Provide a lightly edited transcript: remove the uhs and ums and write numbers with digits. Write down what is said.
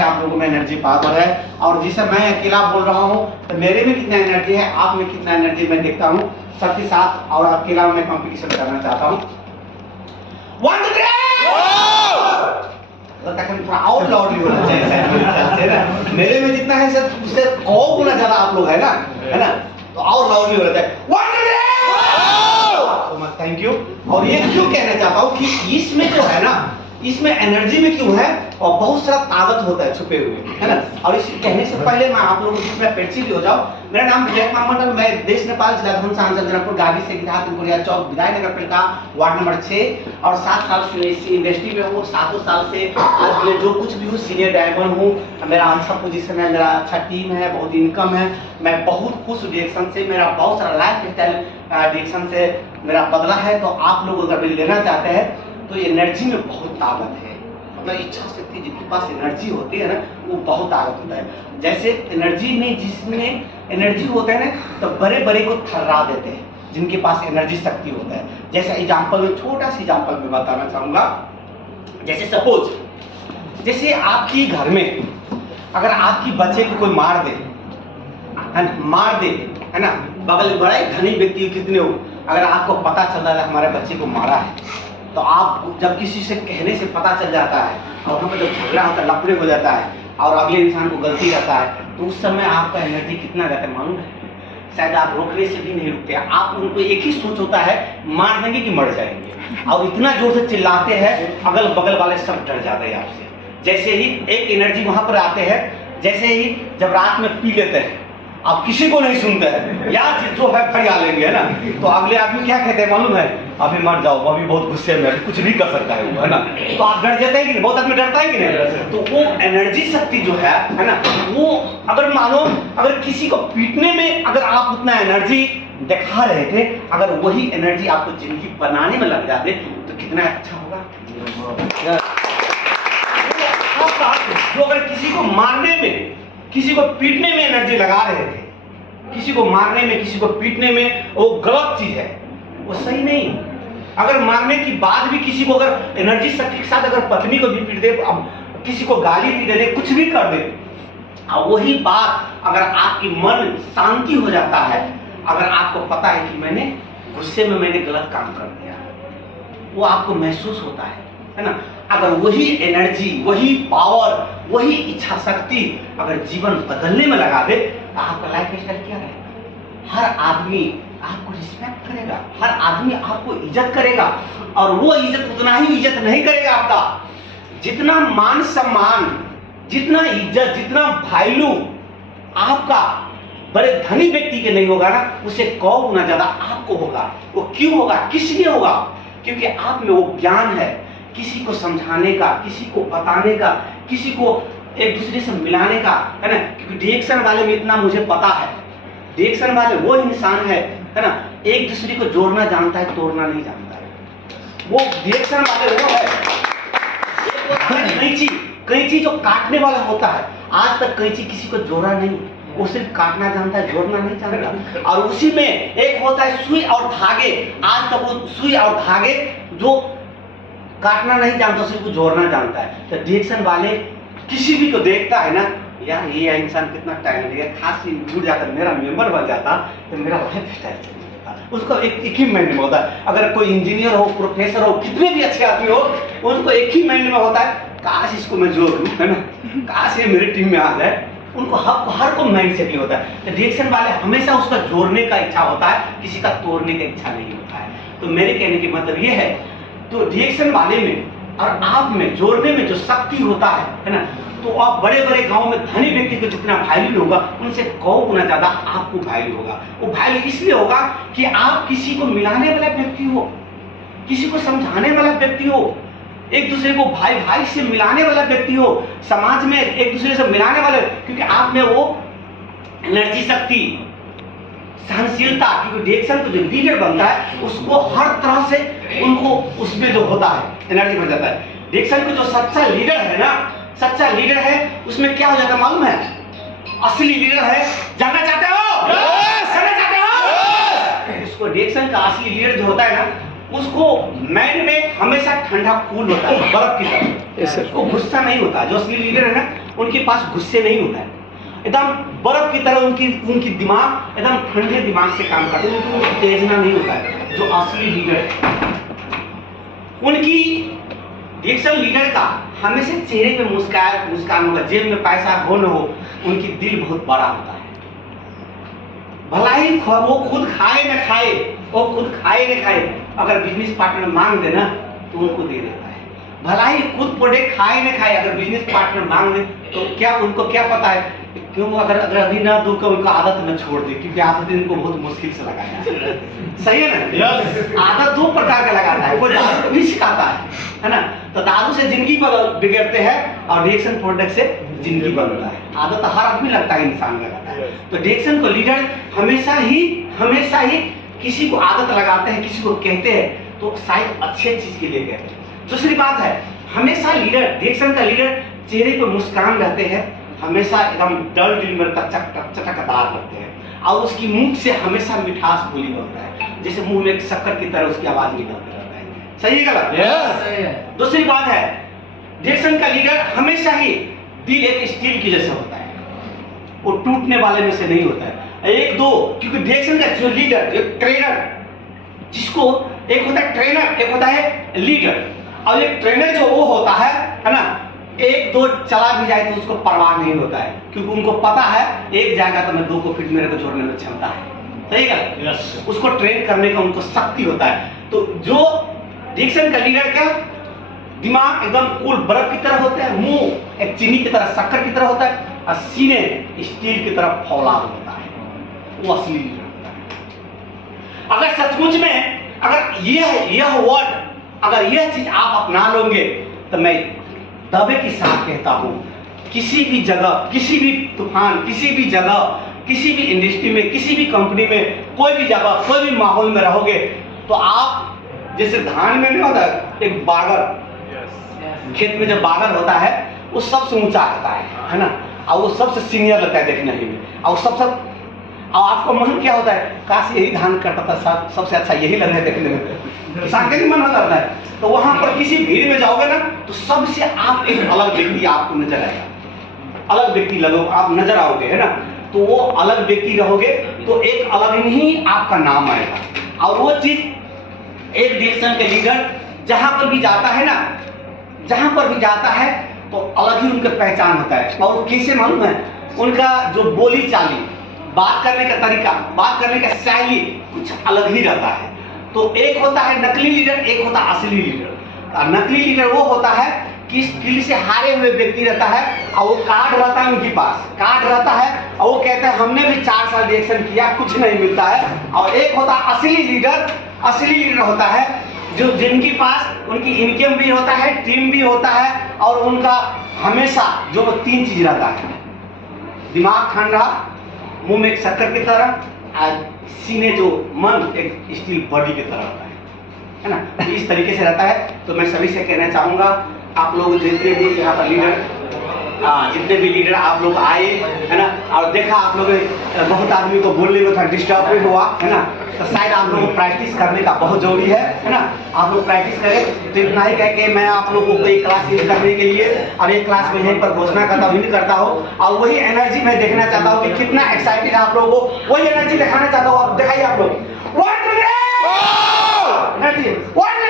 है आप लोगों में एनर्जी पावर है, और जिसे मैं अकेला बोल रहा हूँ तो मेरे में कितना एनर्जी है, आप में कितना एनर्जी मैं देखता हूँ सबके साथ, और अकेला मैं कंपटीशन करना चाहता हूँ। 1 2 3 थोड़ा और लाउडली होना चाहिए शायद, मेरे में जितना है सर उससे 100 गुना ज्यादा आप लोग है ना, तो और लाउडली होना चाहिए। 1 2 3 थैंक यू। और ये क्यों कहना चाहता हूँ कि इसमें जो है ना, इसमें एनर्जी में क्यों है, और बहुत सारा ताकत होता है छुपे हुए, है ना। और इस कहने से पहले मैं आप लोगों को मैं परिचित भी हो जाऊं, मेरा नाम विजय कुमार मंडल, मैं देश नेपाल जिला धनसान जनकपुर गावी से गुरिया चौक विधायक नगर पालिका वार्ड नंबर 6, और 7 साल से इस इंडस्ट्री में हूँ। 7 साल से आज मैं जो कुछ भी हूँ सीनियर ड्राइवर हूँ, मेरा अच्छा पोजीशन है, मेरा अच्छा टीम है, बहुत इनकम है, मैं बहुत खुश डायरेक्शन से, मेरा बहुत सारा लाइफ स्टाइल डायरेक्शन से मेरा बदला है। तो आप लोग अगर लेना चाहते हैं तो एनर्जी में बहुत ताकत है, मतलब इच्छा शक्ति जिनके पास एनर्जी होती है ना वो बहुत ताकत होता है। जैसे एनर्जी में जिसमें एनर्जी होता है ना तो बड़े बड़े को थर्रा देते हैं जिनके पास एनर्जी शक्ति होता है। जैसे एग्जाम्पल में छोटा सा एग्जाम्पल में बताना चाहूँगा, जैसे सपोज जैसे आपकी घर में अगर आपकी बच्चे को कोई मार दे, है ना, मार दे, है ना, बगल बड़ा ही धनी व्यक्ति कितने हो, अगर आपको पता चल रहा है हमारे बच्चे को मारा है, तो आप जब किसी से कहने से पता चल जाता है और वहाँ पर जब झगड़ा होता है, लफड़े हो जाता है और अगले इंसान को गलती रहता है, तो उस समय आपका एनर्जी कितना रहता है मालूम है? शायद आप रोकने से भी नहीं रुकते, आप उनको एक ही सोच होता है मार देंगे कि मर जाएंगे, और इतना जोर से चिल्लाते हैं अगल बगल वाले सब डर जाते हैं आपसे। जैसे ही एक एनर्जी वहाँ पर आते हैं, जैसे ही जब रात में पी लेते हैं, आप किसी को नहीं सुनते हैं, या जो है फरिया लेंगे, है ना, तो अगले आदमी क्या कहते हैं मालूम है? अभी मर जाओ, अभी बहुत गुस्से में, कुछ भी कर सकता है वो, है ना, तो आप डर जाते हैं कि नहीं? बहुत आदमी डरता है कि नहीं? तो वो एनर्जी शक्ति जो है ना, वो अगर मानो अगर किसी को पीटने में अगर आप उतना एनर्जी दिखा रहे थे, अगर वही एनर्जी आपको जिंदगी बनाने में लग जाते तो कितना अच्छा होगा। जो अगर किसी को मारने में, किसी को पीटने में एनर्जी लगा रहे थे, किसी को मारने में, किसी को पीटने में, वो गलत चीज है, वो सही नहीं। अगर मारने की बाद भी किसी को अगर एनर्जी शक्ति के साथ अगर पत्नी को भी पीट दे, अब किसी को गाली भी दे दे, कुछ भी कर दे, और वही बात अगर आपकी मन शांति हो जाता है, अगर आपको पता है कि मैंने गुस्से में मैंने गलत काम कर दिया, वो आपको महसूस होता है ना। अगर वही एनर्जी, वही पावर, वही इच्छा शक्ति अगर जीवन बदलने में लगा दे तो आपका लाइफ स्टाइल क्या रहेगा? हर आदमी आपको रिस्पेक्ट करेगा, हर आदमी आपको इज्जत करेगा, और वो इज्जत उतना ही इज्जत नहीं करेगा आपका जितना मान सम्मान, जितना इज्जत, जितना वैल्यू आपका बड़े धनी व्यक्ति के नहीं होगा ना, उससे 100 गुना ज्यादा आपको होगा। वो क्यों होगा? किस लिए होगा? क्योंकि आप में वो ज्ञान है किसी को समझाने का, किसी को बताने का, किसी को एक दूसरे से मिलाने का, है ना। क्योंकि डायरेक्शन वाले में इतना मुझे पता है, डायरेक्शन वाले वो इंसान है ना, एक दूसरे को जोड़ना जानता है, तोड़ना नहीं जानता है। वो डायरेक्शन वाले वो है। एक होता है कैंची जो काटने वाला होता है, आज तक कैंची किसी को जोड़ा नहीं, वो सिर्फ काटना जानता है, जोड़ना नहीं जानता। और उसी में एक होता है सुई और धागे, आज तक वो सुई और धागे जो काटना नहीं जानता, सिर्फ जोड़ना जानता है। तो डायरेक्शन वाले किसी भी को देखता है ना, यार ये इंसान कितना टैलेंट है, खास जुड़ जाकर मेरा मेंबर बन जाता तो मेरा लाइफ स्टाइल चेंज होता। उसको एक ही माइंड में होता है। अगर कोई इंजीनियर हो, प्रोफेसर हो, कितने भी अच्छे आदमी हो, उनको एक ही माइंड में होता है, काश इसको मैं जोड़ लूं, है ना, काश ये मेरी टीम में आ जाए। उनको हर को माइंड सेट ही होता है। तो डायरेक्शन वाले हमेशा उसका जोड़ने का इच्छा होता है, किसी का तोड़ने का इच्छा नहीं होता है। तो मेरे कहने की मतलब ये है, तो डायरेक्शन वाले में और आप में जोड़ने में जो शक्ति होता है ना, तो आप बड़े बड़े गांव में धनी व्यक्ति को जितना वैल्यू होगा, उनसे 100 गुना ज्यादा आपको वैल्यू होगा। वो वैल्यू इसलिए होगा कि आप किसी को मिलाने वाला व्यक्ति हो, किसी को समझाने वाला व्यक्ति हो, एक दूसरे को भाई भाई से मिलाने वाला व्यक्ति हो, समाज में एक दूसरे से मिलाने वाले, क्योंकि आप में वो एनर्जी शक्ति, सहनशीलता, क्योंकि डायरेक्शन को जो लीडर बनता है उसको हर तरह से उनको उसमें जो होता है एनर्जी बन जाता है। डायरेक्शन को जो सच्चा लीडर है ना, सच्चा लीडर है, उसमें क्या हो जाता है मालूम है? असली लीडर है। जानना चाहते हो? जानना चाहते हो? उसको डायरेक्शन का असली लीडर जो होता है ना, उसको माइंड में हमेशा ठंडा कूल होता है, बर्फ की तरह। उसको गुस्सा नहीं होता। जो असली लीडर है ना, उनके पास गुस्से नहीं होता है, एकदम बर्फ की तरह उनकी दिमाग एकदम ठंडे दिमाग से काम करते हैं, उनको उत्तेजना नहीं होता है। जो असली लीडर है, उनकी एक्शन लीडर का हमेशा चेहरे पे मुस्कान होगा, जेब में पैसा हो न हो, उनकी दिल बहुत बड़ा होता है। भला ही वो खुद खाए न खाए, अगर बिजनेस पार्टनर मांग देना तो उनको दे देता है। भला ही खुद प्रोडक्ट खाए न खाए, अगर बिजनेस पार्टनर मांग दे तो क्या उनको क्या पता है क्यों, अगर अभी ना दो तो उनको आदत न छोड़ दे, क्योंकि आदत इनको बहुत मुश्किल से लगाना है। सही है ना? आदत दो प्रकार का लगाता है, कोई दारू को भी सिखाता है ना? तो दारू से जिंदगी बिगड़ते हैं और डिएक्शन प्रोडक्ट से जिंदगी बनता है। आदत हर आदमी लगता है, इंसान लगाता है। तो डिएक्शन को लीडर हमेशा ही किसी को आदत लगाते हैं, किसी को कहते हैं तो शायद अच्छे चीज के लिए कहते हैं। दूसरी बात है, हमेशा लीडर, डिएक्शन का लीडर चेहरे पे मुस्कान रहते हैं, हमेशा एकदम डल दिल में चटकदार रहते हैं और उसकी मुंह से हमेशा मिठास बोली बनता है, जैसे मुंह में शक्कर की तरह उसकी आवाज निकलती रहता है। सही है गलत? yes. दूसरी बात है, डिएक्शन का लीडर हमेशा ही दिल एक स्टील की जैसा होता है, वो टूटने वाले में से नहीं होता है। एक दो, क्योंकि डिएक्शन का जो लीडर, एक ट्रेनर, जिसको एक होता है ट्रेनर, एक होता है लीडर। और एक ट्रेनर जो वो होता है ना, एक दो चला भी जाए तो उसको परवाह नहीं होता है, क्योंकि उनको पता है एक जाएगा तो मैं दो को फिर मेरे को जोड़ने में क्षमता है। सही है? उसको ट्रेन करने का उनको शक्ति होता है। तो जो डिएक्शन का लीडर का दिमाग एकदम कूल बर्फ की तरह होता है, मुंह एक चीनी की तरह, शक्कर की तरह होता है और सीने स्टील की तरह फौलाद होता है, वो असली लीडर होता है। अगर सचमुच में अगर यह वर्ड, अगर यह चीज आप अपना लोगे तो मैं दावे के साथ कहता हूं, किसी भी जगह, किसी भी तूफान, किसी भी जगह, किसी भी इंडस्ट्री में, किसी भी कंपनी में, कोई भी जगह, कोई भी माहौल में रहोगे तो आप जैसे धान में नहीं होता एक बागर, खेत में जब बागर होता है वो सबसे ऊंचा होता है ना, और वो सबसे सीनियर लगता है देखने में, और और आपको मन क्या होता है, काश यही धान करता था, सबसे अच्छा यही लग रहा है देखने में, किसान का भी मन होता है। तो वहां पर किसी भीड़ में जाओगे ना तो सबसे आप एक अलग व्यक्ति आपको नजर आएगा, अलग व्यक्ति लगो आप नजर आओगे, है ना? तो वो अलग व्यक्ति रहोगे तो एक अलग ही आपका नाम आएगा। और वो चीज एक डिएक्शन के लीडर जहां पर भी जाता है ना, जहां पर भी जाता है तो अलग ही उनका पहचान होता है। और कैसे मालूम है? उनका जो बोली चाली, बात करने का तरीका, बात करने का शैली कुछ अलग ही रहता है। तो एक होता है नकली लीडर, एक होता है असली लीडर। और नकली लीडर वो होता है कि स्किल से हारे हुए व्यक्ति रहता है और वो कार्ड रहता है, उनके पास कार्ड रहता है और वो कहते हैं हमने भी 4 साल डिएक्शन किया, कुछ नहीं मिलता है। और एक होता है असली लीडर होता है जो जिनके पास उनकी इनकम भी होता है, टीम भी होता है और उनका हमेशा जो 3 चीज रहता है, दिमाग ठंडा, मुंह में एक शक्कर की तरह, सीने जो मन एक स्टील बॉडी की तरह होता है ना? तो इस तरीके से रहता है। तो मैं सभी से कहना चाहूंगा, आप लोग जितने भी यहाँ पर लीडर, जितने भी लीडर आप लोग आए, है ना, और देखा आप लोग बहुत आदमी को बोलने में थोड़ा डिस्टर्ब भी हुआ, है ना? तो शायद आप लोगों को प्रैक्टिस करने का बहुत जरूरी है ना? आप लोग प्रैक्टिस करें। तो इतना ही कह के मैं आप लोगों को एक क्लास यूज करने के लिए और एक क्लास में यहीं पर घोषणा करता हूँ और वही एनर्जी मैं देखना चाहता हूँ कि कितना एक्साइटेड आप लोगों को, वही एनर्जी दिखाना चाहता हूँ। आप दिखाइए आप लोग, 1 2 3